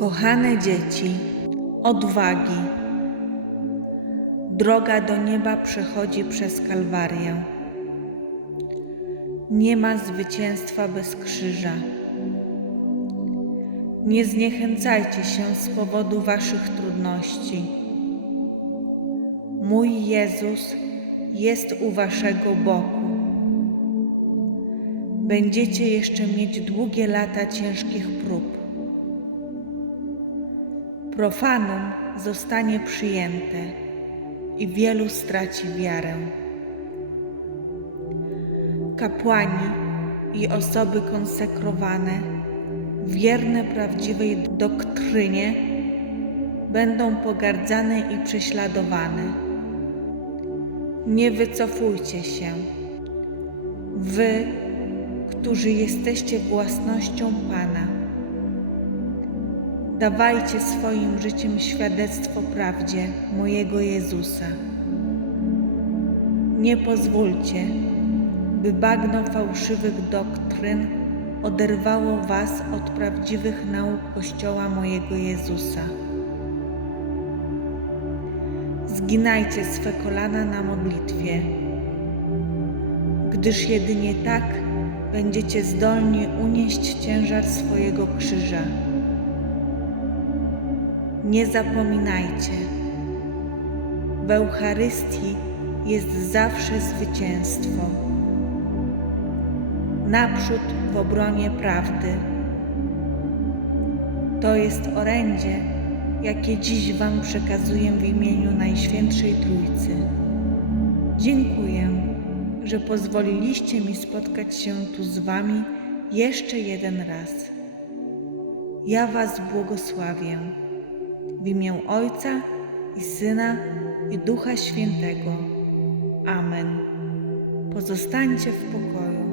Kochane dzieci, odwagi. Droga do nieba przechodzi przez Kalwarię. Nie ma zwycięstwa bez krzyża. Nie zniechęcajcie się z powodu waszych trudności. Mój Jezus jest u waszego boku. Będziecie jeszcze mieć długie lata ciężkich prób. Profanum zostanie przyjęte i wielu straci wiarę. Kapłani i osoby konsekrowane, wierne prawdziwej doktrynie, będą pogardzane i prześladowane. Nie wycofujcie się. Wy, którzy jesteście własnością Pana. Dawajcie swoim życiem świadectwo prawdzie mojego Jezusa. Nie pozwólcie, by bagno fałszywych doktryn oderwało Was od prawdziwych nauk Kościoła mojego Jezusa. Zginajcie swe kolana na modlitwie, gdyż jedynie tak będziecie zdolni unieść ciężar swojego krzyża. Nie zapominajcie, w Eucharystii jest zawsze zwycięstwo. Naprzód w obronie prawdy. To jest orędzie, jakie dziś Wam przekazuję w imieniu Najświętszej Trójcy. Dziękuję, że pozwoliliście mi spotkać się tu z Wami jeszcze jeden raz. Ja Was błogosławię w imię Ojca i Syna i Ducha Świętego. Amen. Pozostańcie w pokoju.